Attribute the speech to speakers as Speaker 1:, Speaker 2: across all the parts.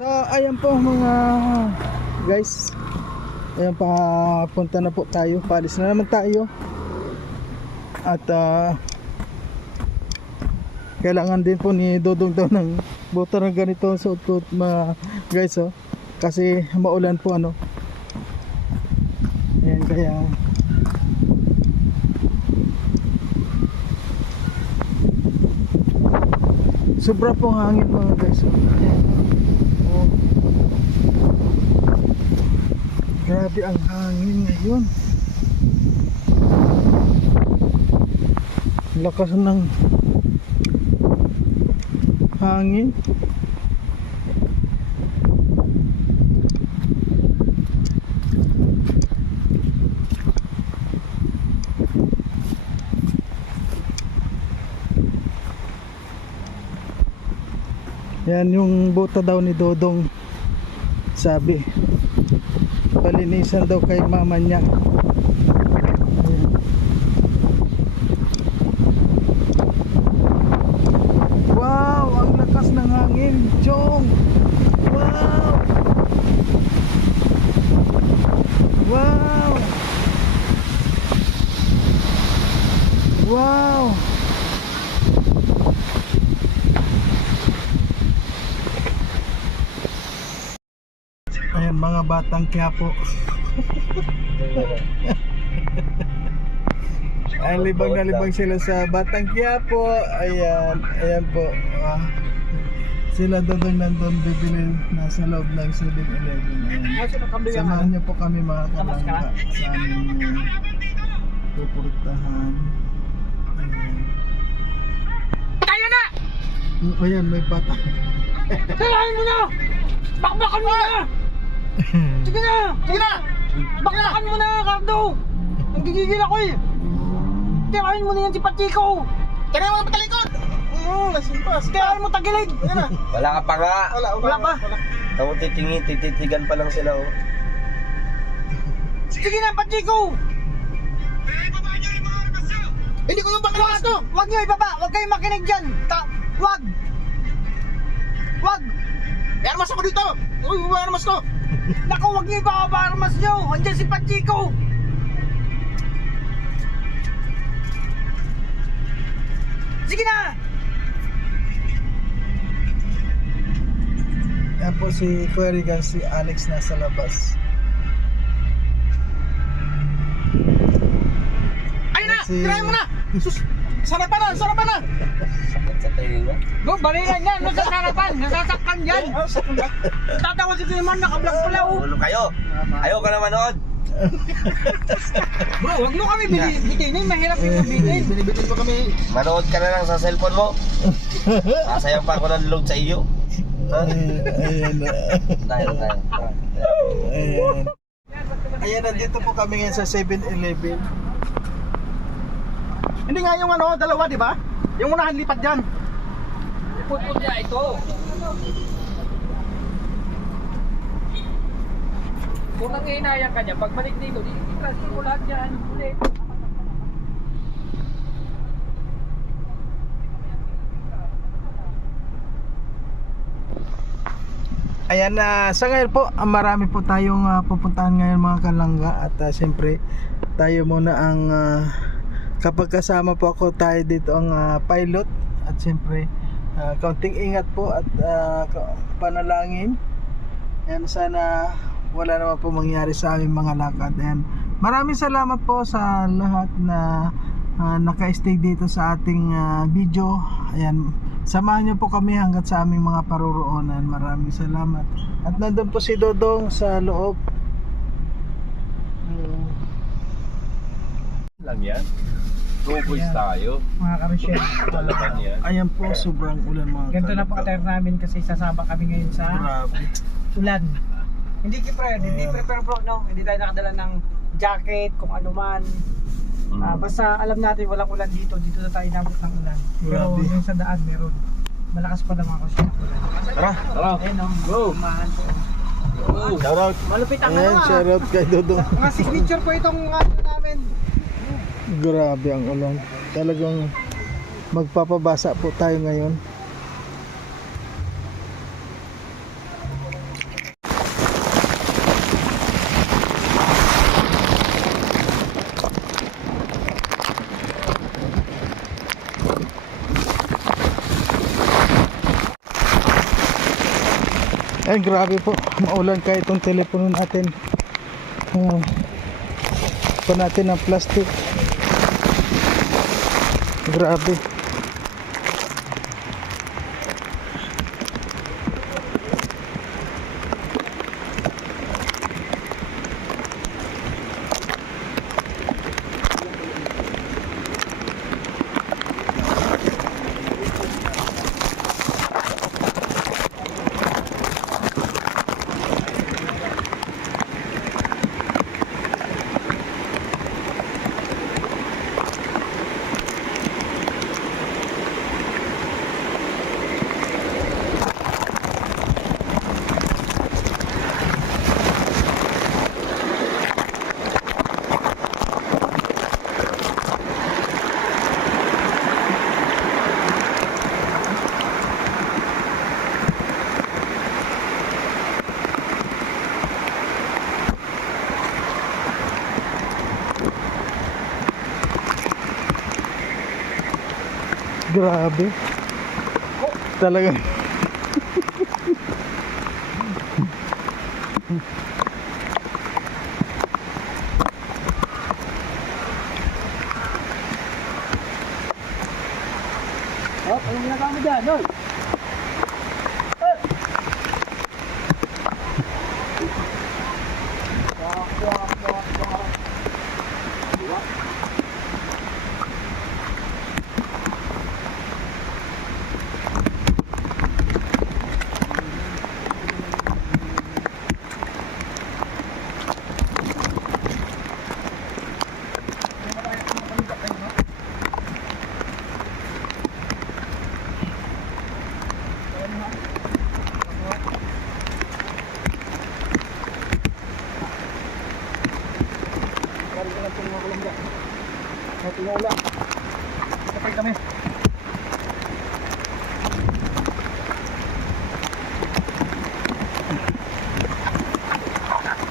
Speaker 1: So, ayan po mga guys. Ayan pa punta na po tayo. Palis na naman tayo. At ah, kailangan din po ni Dodong daw ng buto ng ganito ang suot mga guys oh. Kasi maulan po ano. Ayan kaya Sobra pong hangin mga guys. oh. Grabe ang hangin ngayon. Lakas ng hangin. Yan yung buta daw ni Dodong sabi palinisan daw kay mama niya Ayan. wow ang lakas ng hangin Chong wow wow wow Ayan mga batang Quiapo. Ay libang na libang sila sa Batang Quiapo. Ayan, ayan po. Ah, sila doon nandun bibili nasa loob ng 7-Eleven. Ayan. Samahan niyo po kami mga kalangga sa aming uh, pupuntahan. Ayan.
Speaker 2: Tayo na!
Speaker 1: Mm, Ayan, may bata.
Speaker 2: Kailangan mo na! Bakbakan mo na! Sige na! Sige na! Bakbakan mo na, Cardo! Nagigigil ako eh! Tirahin mo na yan si Patiko! Tirahin mo na patalikod!
Speaker 1: Oo, nasimpas.
Speaker 2: Tirahin mo tagilid! Na!
Speaker 3: Wala ka pa nga.
Speaker 1: Wala,
Speaker 2: Wala pa?
Speaker 3: Tamo titingin, tititigan pa lang sila oh.
Speaker 2: Sige na, Patiko!
Speaker 1: Hindi ko yung baklas to!
Speaker 2: Huwag niyo ibaba! Huwag kayong makinig dyan! Ta Huwag! Huwag!
Speaker 1: May armas ako dito! Uy, may armas ko!
Speaker 2: Naku, huwag niyo ibaba armas niyo! Andiyan si Patiko! Sige na!
Speaker 1: Yan po si Kuya Regan, si Alex nasa labas.
Speaker 2: Ayun na!
Speaker 1: Si-
Speaker 2: Tirahin mo na! Sus! Sana pa na! Sana pa na!
Speaker 3: Sakit sa
Speaker 2: Go, balilan yan! Nasa sarapan! Nasasaktan yan! Tatawa si Kuya Man, nakablak pala oh!
Speaker 3: Ulo kayo. Ayaw ka na manood.
Speaker 2: Bro, huwag mo kami bitinin, mahirap yung mabitin!
Speaker 1: Binibitin pa kami.
Speaker 3: Manood ka na lang sa cellphone mo. Sasayang pa ako ng load sa iyo.
Speaker 1: Ay, ayan na.
Speaker 3: Tayo, tayo.
Speaker 1: Ayan. Ayan, nandito po kami ngayon sa 7-Eleven.
Speaker 2: Hindi nga yung ano, dalawa, di ba? Yung unahan lipat dyan.
Speaker 4: Putput niya ito. Kung nangihinayang ka niya, pag balik dito, i-transfer mo lahat yan. Ulit.
Speaker 1: Ayan na, sa ngayon po, ah, marami po tayong ah, pupuntahan ngayon mga kalangga at uh, siyempre tayo muna ang ah, kapag kasama po ako tayo dito ang ah, pilot at siyempre ah, kaunting ingat po at ka- panalangin. Ayan, sana wala naman po mangyari sa aming mga lakad. Ayan, maraming salamat po sa lahat na ah, naka-stay dito sa ating ah, video. Ayan, samahan niyo po kami hanggat sa aming mga paruroonan. Maraming salamat. At nandun po si Dodong sa loob.
Speaker 5: Lang yan. Two boys tayo.
Speaker 2: Mga karisyen.
Speaker 5: Lalaban yan.
Speaker 1: Ayan po, sobrang ulan mga
Speaker 2: Ganito na po katayar namin kasi sasama kami ngayon sa
Speaker 1: Grabe.
Speaker 2: ulan. Hindi prepare, hindi
Speaker 1: Ayan.
Speaker 2: prepare bro, no? Hindi tayo nakadala ng jacket, kung ano man.
Speaker 5: Mm.
Speaker 2: Ah, basta alam natin walang ulan dito, dito na tayo nabot ng ulan. Pero
Speaker 1: Grabe.
Speaker 2: yung sa daan meron. Malakas pa naman kasi ng ulan.
Speaker 5: Tara, tara.
Speaker 2: Ayun no,
Speaker 5: Go.
Speaker 2: umahan po.
Speaker 1: Shout out.
Speaker 2: Malupit ang
Speaker 1: Ayan,
Speaker 2: ano ah.
Speaker 1: shout out kay Dodong.
Speaker 2: Mga signature po itong ano namin
Speaker 1: grabe ang ulan. Talagang magpapabasa po tayo ngayon. Ay grabe po. Maulan kahit itong telepono natin. Uh, pa natin ang plastic. Grabe. Grabe. Talaga.
Speaker 2: Oh, anong ginagawa mo dyan, Noy? Kapag kami.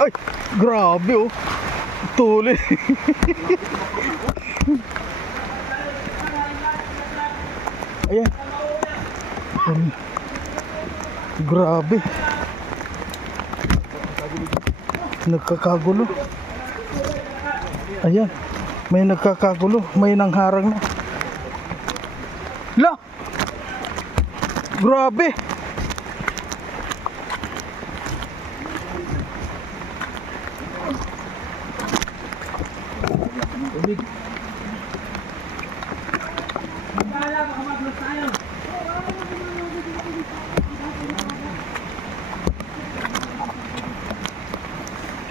Speaker 1: Ay, grabe oh. Tuloy. Ayan. Um, grabe. Nagkakagulo. Ayan. May nagkakagulo. May nangharang na. La! Grabe!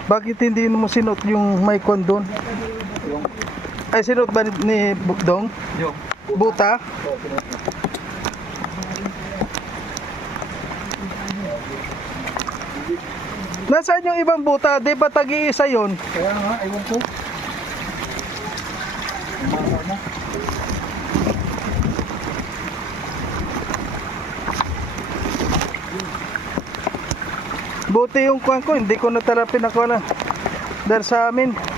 Speaker 1: Bakit hindi mo sinot yung may kondon? Ay, sinot ba ni, ni Bukdong?
Speaker 5: Yung.
Speaker 1: Buta? Nasaan yung ibang buta? Di ba tag-iisa yun?
Speaker 2: Kaya nga, ewan ko.
Speaker 1: Buti yung kuhan ko, hindi ko na talaga pinakuha na. Dahil sa amin.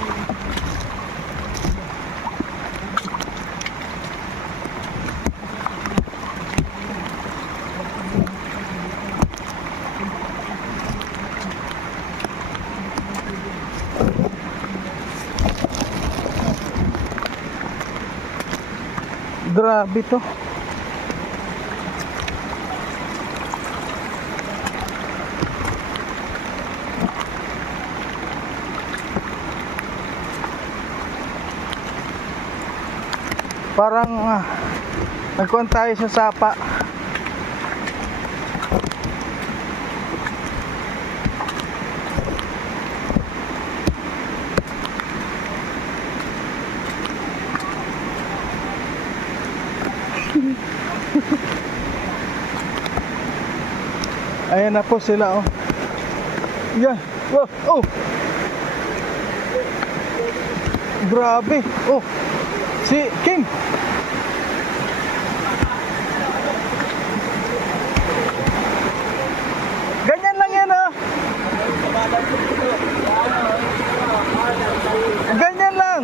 Speaker 1: Grabe to. Parang uh, nagkuhan tayo sa sapa. Ayan na po sila oh. Yan. Wow. Oh. Grabe. Oh. Si King. Ganyan lang yan ah. Ganyan lang.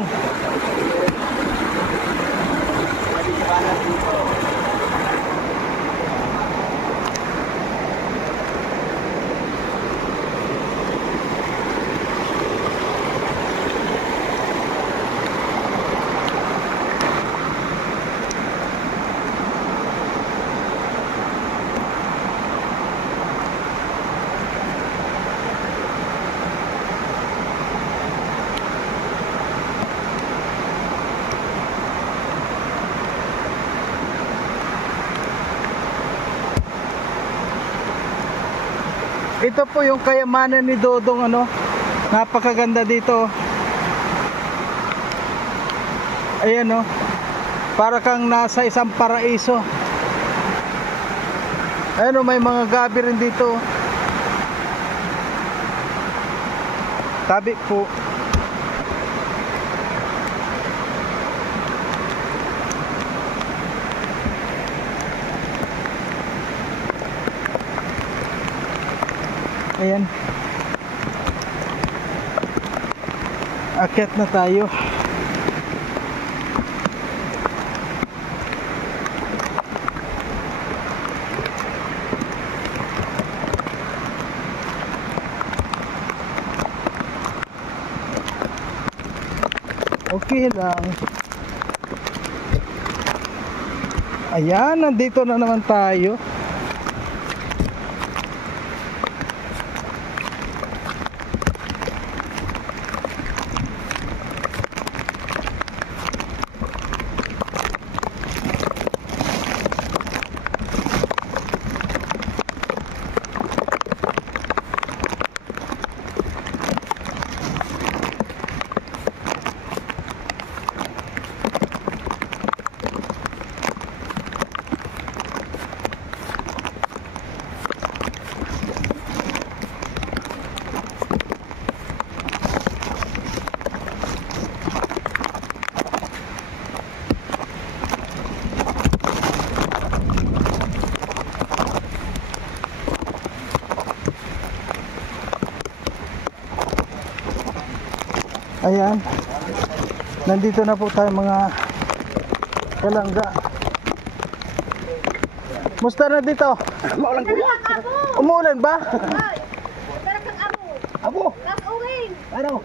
Speaker 1: Ito po yung kayamanan ni Dodong ano. Napakaganda dito. Ayan oh. Para kang nasa isang paraiso. Ayan oh, may mga gabi rin dito. Tabi po. Ayan. Akyat na tayo. Okay lang. Ayan, nandito na naman tayo. Ayan. Nandito na po tayo mga kalangga. Musta na dito? Umuulan ba? Abo. Ano?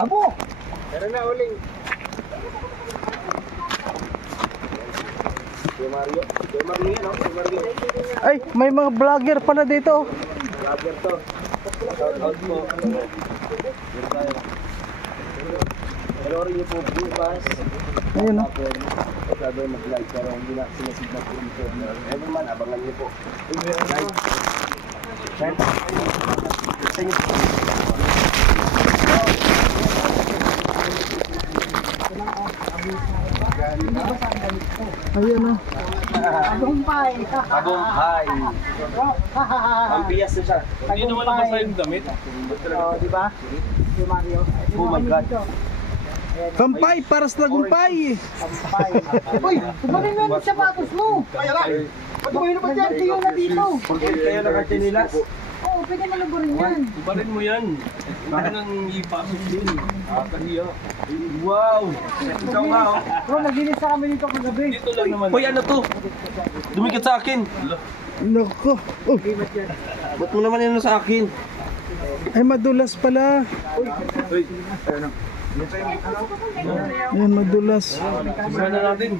Speaker 1: Abo. Ay, may mga vlogger pala dito.
Speaker 3: Panoorin niyo po bukas.
Speaker 1: Ayun oh.
Speaker 3: Sabi mag-live pero hindi na sinasignal po dito. Ever man, abangan niyo po. Live. Inyo po.
Speaker 1: Ayun oh.
Speaker 2: Tagumpay.
Speaker 3: Tagumpay. Ang bias na siya.
Speaker 5: Hindi naman nabasa yung damit.
Speaker 2: Oh, di ba? Si Mario.
Speaker 3: Oh my God.
Speaker 1: Kampay para sa tagumpay.
Speaker 2: Tagumpay. Uy, kumain mo yung sapatos mo. Kaya lang. Kumain mo dyan, tiyo na dito.
Speaker 3: Forget kayo ng artinilas.
Speaker 2: Pwede mo laborin yan.
Speaker 5: Kubarin mo yan. Baka nang ipasok din. Nakakahiya. Wow! Ikaw nga oh.
Speaker 2: Bro, naginis na kami dito kagabi.
Speaker 5: Dito lang naman.
Speaker 3: Hoy, ano to? Dumikit sa akin.
Speaker 1: Nako. Oh,
Speaker 3: Ba't mo naman yun sa akin?
Speaker 1: ay madulas pala.
Speaker 5: Uy,
Speaker 1: Ayan, madulas.
Speaker 5: isa na natin.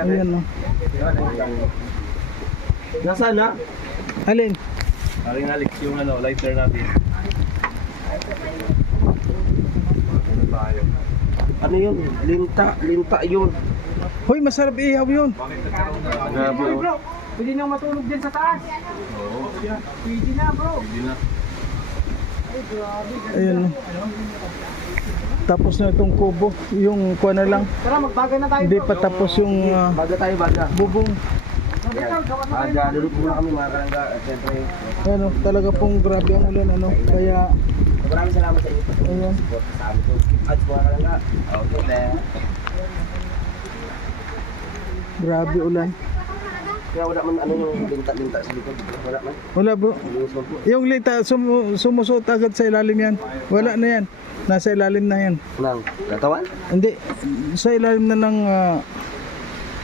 Speaker 1: Ayan oh.
Speaker 3: Nasaan na?
Speaker 1: Alin?
Speaker 5: Aring Alex, yung ano, lighter natin. Ano tayo?
Speaker 3: Ano yun? Linta. Linta yun.
Speaker 1: Hoy, masarap ihaw yun.
Speaker 5: Grabe oh.
Speaker 2: Bro, pwede nang matulog din sa taas.
Speaker 5: Oo,
Speaker 2: Pwede na, bro.
Speaker 5: hindi na.
Speaker 1: Ayan oh. Tapos na itong kubo. Yung kuha na lang.
Speaker 2: Tara, magbaga na tayo,
Speaker 1: Hindi pa tapos yung ah,
Speaker 3: Baga tayo, baga.
Speaker 1: bubong.
Speaker 2: Tayo.
Speaker 3: Baga, lulot muna kami mga. At
Speaker 1: oh, talaga pong grabe ang ulan ano. Kaya,
Speaker 3: maraming salamat sa inyo.
Speaker 1: ayan.
Speaker 3: Support sa amin to. Ads mga kalangga. Okay.
Speaker 1: Grabe ulan.
Speaker 3: Kaya wala man ano yung linta-linta sa likod. Wala man.
Speaker 1: Wala bro.
Speaker 3: Po.
Speaker 1: Yung lita, sum sumusot agad sa ilalim yan. Wala na yan. Nasa ilalim na yan.
Speaker 3: Nang, katawan?
Speaker 1: Hindi, sa ilalim na ng... ah,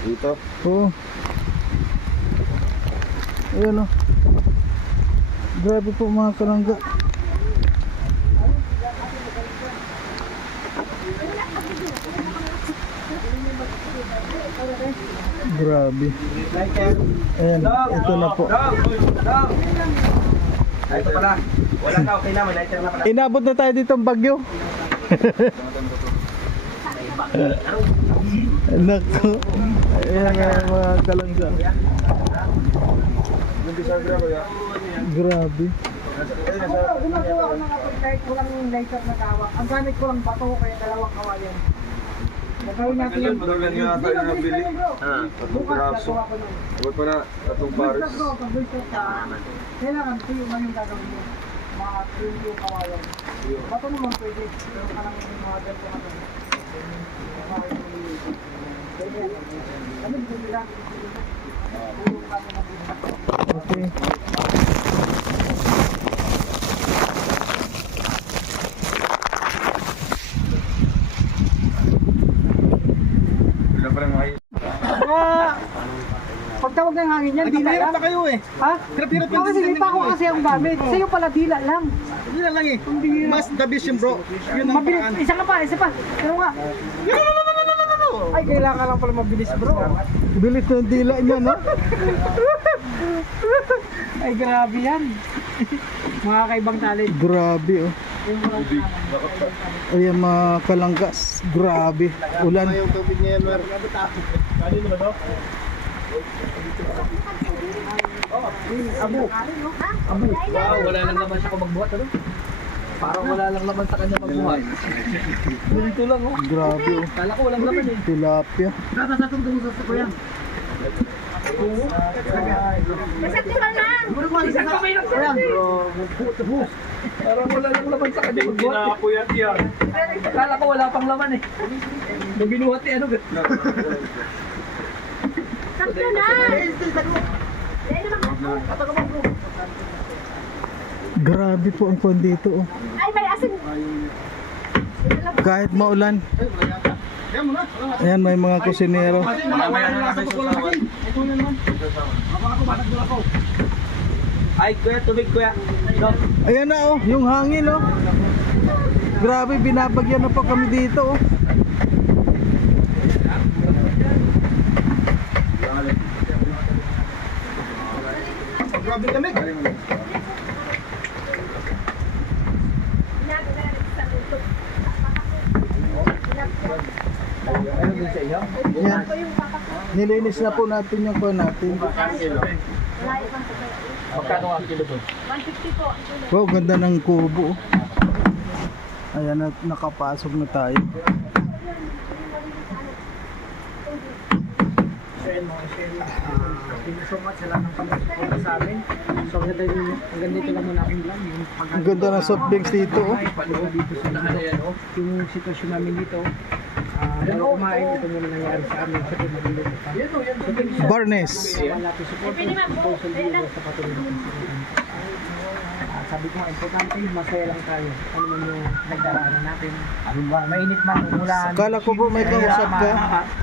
Speaker 3: Dito.
Speaker 1: Oo. Ayan o. Grabe po mga karangga. Grabe. Ayan, ito na po.
Speaker 3: Ito pala. Wala na, okay na. May lighter na pala.
Speaker 1: Inabot na tayo dito ang bagyo. Nako. Ayan nga mga kalangga.
Speaker 3: Yung bisagra ko ya.
Speaker 1: Grabe.
Speaker 2: Ako, gumagawa ko ng kapag kahit walang lighter na. Ang gamit ko lang bato kaya dalawang kawayan. Nagawin natin
Speaker 3: yung
Speaker 2: mabilis
Speaker 3: nabili.
Speaker 2: na.
Speaker 3: Ah, tatlong piraso. pa na, pares.
Speaker 2: bro, pag gusto ka, kailangan tuyo man yung gagawin mo. Mga tuyo yung kawayan. Bato naman pwede. Pero yung mga ganito ka doon. Ano dito nila?
Speaker 1: Okay.
Speaker 3: Pa
Speaker 2: Ah, pagtawag ng hangin yan, dila lang.
Speaker 1: kayo eh.
Speaker 2: Ha? Hirap-hirap yung Kasi dilipa ko kasi ang gamit. Sa'yo pala dila lang.
Speaker 1: Hindi na lang eh. Mas the yun bro. Yun ang
Speaker 2: Mabilis.
Speaker 1: paraan.
Speaker 2: Isa ka pa, isa pa. Ano nga? Ay, kailangan lang pala mabilis bro.
Speaker 1: Bilis na yung dila niya no?
Speaker 2: Ay, grabe yan. Mga kaibang talent.
Speaker 1: Grabe oh. Ayan mga kalanggas. Grabe. Ulan.
Speaker 3: yung tubig niya yan, Mer.
Speaker 4: Wow, wala lang naman siya kung magbuhat, ano? Parang wala lang naman sa kanya magbuhat. Ganito lang, oh.
Speaker 1: Grabe oh.
Speaker 4: Kala ko walang laman eh.
Speaker 1: Tilapia.
Speaker 4: Isang kamay lang sa kanya. Parang wala lang laman sa kanya magbuhat.
Speaker 5: Kinakapuyat yan.
Speaker 4: Akala ko wala pang laman eh. Nung binuhat eh, ano?
Speaker 6: Sakto na!
Speaker 1: Grabe po ang kwan dito oh.
Speaker 6: Ay, may asin!
Speaker 1: Kahit maulan. Ayan may mga kusinero.
Speaker 5: Ay, kuya, tubig kuya.
Speaker 1: Ayan na oh, yung hangin oh. Grabe, binabagyan na po kami dito oh. Grabe kami. Yan. Nilinis na po natin yung kuha natin.
Speaker 4: Magkano ang kilo doon?
Speaker 6: 150 po.
Speaker 1: Wow, ganda ng kubo. oh. Ayan na, nakapasok na tayo.
Speaker 2: Thank you so much sa lahat ng pag-support sa amin. So, ang ganda ito lang muna aking vlog.
Speaker 1: Ang ganda ng soft drinks dito oh.
Speaker 2: Paloob dito sa dito. Yung sitwasyon namin dito.
Speaker 1: Barnes.
Speaker 2: Ah, sabi ko importante, masaya lang tayo. Ano man yung nagdaraanan natin. Ano ba, mainit man, umulan.
Speaker 1: Kala ko po may kausap ka.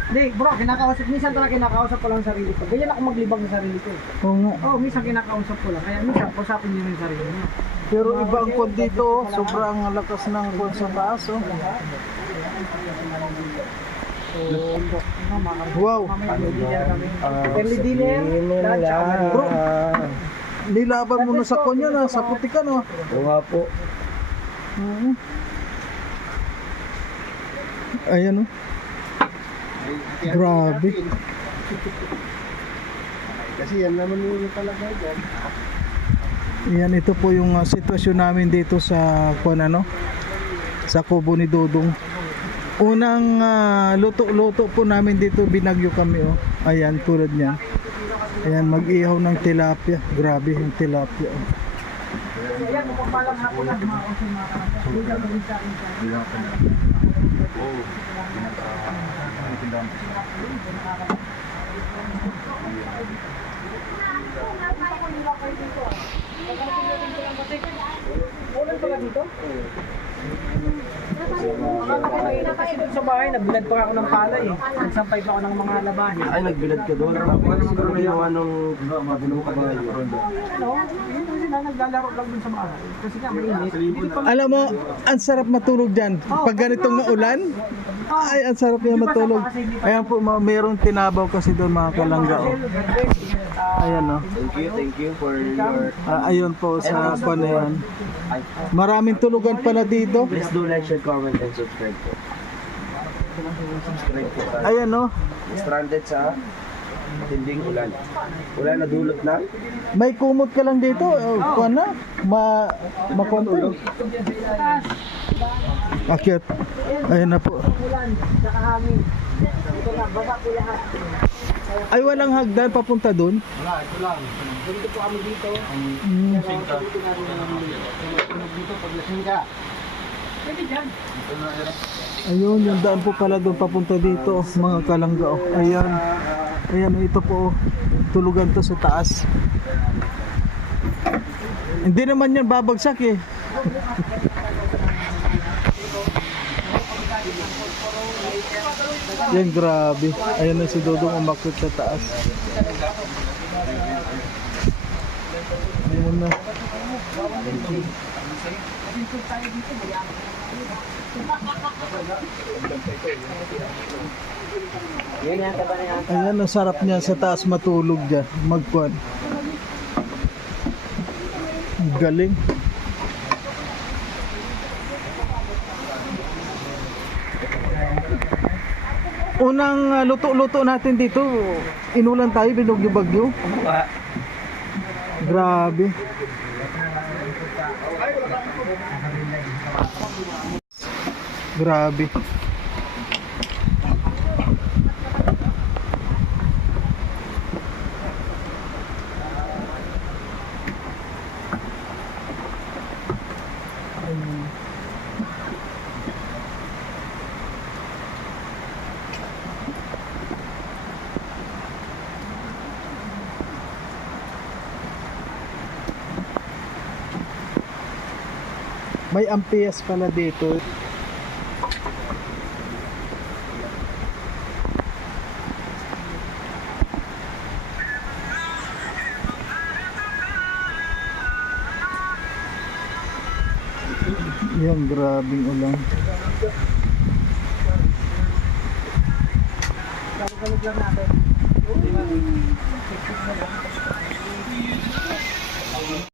Speaker 2: Hindi, bro, kinakausap. Minsan talaga kinakausap ko lang ang sarili ko. Ganyan ako maglibang sa sarili ko.
Speaker 1: Oo nga.
Speaker 2: Oo, oh, minsan kinakausap ko lang. Kaya minsan, kausapin niyo yung sarili niyo.
Speaker 1: Pero iba ang kwan dito oh. Sobrang lakas ng kwan sa taas oh. Wow.
Speaker 2: early dinner lunch.
Speaker 1: Bro, nilaban mo na sa kwan yan ah. Sa putikan oh.
Speaker 3: Oo nga po.
Speaker 1: Oo. Ayan oh. Grabe.
Speaker 3: Kasi yan naman yung talaga dyan.
Speaker 1: Yan ito po yung ah, sitwasyon namin dito sa kwan ano sa kubo ni Dudong. Unang ah, luto-luto po namin dito binagyo kami oh. Ayan tulad niyan. Ayan mag-ihaw ng tilapia. Grabe yung tilapia. Oh.
Speaker 2: So, yan, mapagpalang hapon lang mga kasi mga kanasa. Hindi ka maging sa akin sa Ulan pala dito? Kasi doon sa bahay, nagbilad pa ako ng palay eh. Nagsampay pa ako ng mga labahin.
Speaker 3: Ay, nagbilad ka doon. Ano siguro ginawa nung mabinuka ka ngayon?
Speaker 2: Ano? Yun kasi na naglalaro lang dun sa bahay. Kasi nga mainit. Hindi pa
Speaker 1: Alam mo, ang sarap matulog dyan. Pag ganitong ulan, ay ang sarap niya matulog. Ayan po, ma- mayroong tinabaw kasi doon mga kalangga. Oh. Ayan oh.
Speaker 3: Thank you, thank you for your...
Speaker 1: Ah, ayun po sa kwan na yan. Maraming tulugan pala dito.
Speaker 3: Please do like, share, comment, and subscribe po. Subscribe po tayo.
Speaker 1: Ayan oh.
Speaker 3: Stranded sa Tinding ulan. Wala na dulot na.
Speaker 1: May kumot ka lang dito. Oh, kuwan na. Ma makontrol. Akyat. Ayun na po. Ay walang hagdan papunta doon.
Speaker 2: Wala, ito lang. Ganito po kami dito.
Speaker 1: Mm.
Speaker 2: Dito dito pag lasing ka.
Speaker 1: Ayun, yung daan po pala doon papunta dito, mga kalangga. Oh. Ayan. Ayan, ito po. oh. Tulugan to sa taas. Hindi naman yan babagsak eh. Yan, grabe. Ayan na si Dodong umakit sa taas. Ayan na. Ayan, ang sarap niya sa taas matulog dyan. Magkwan. Galing. Unang ah, luto-luto natin dito, inulan tayo, binugyo bagyo. Grabe. Grabe. May ampias pala dito. Yan, grabing ulan.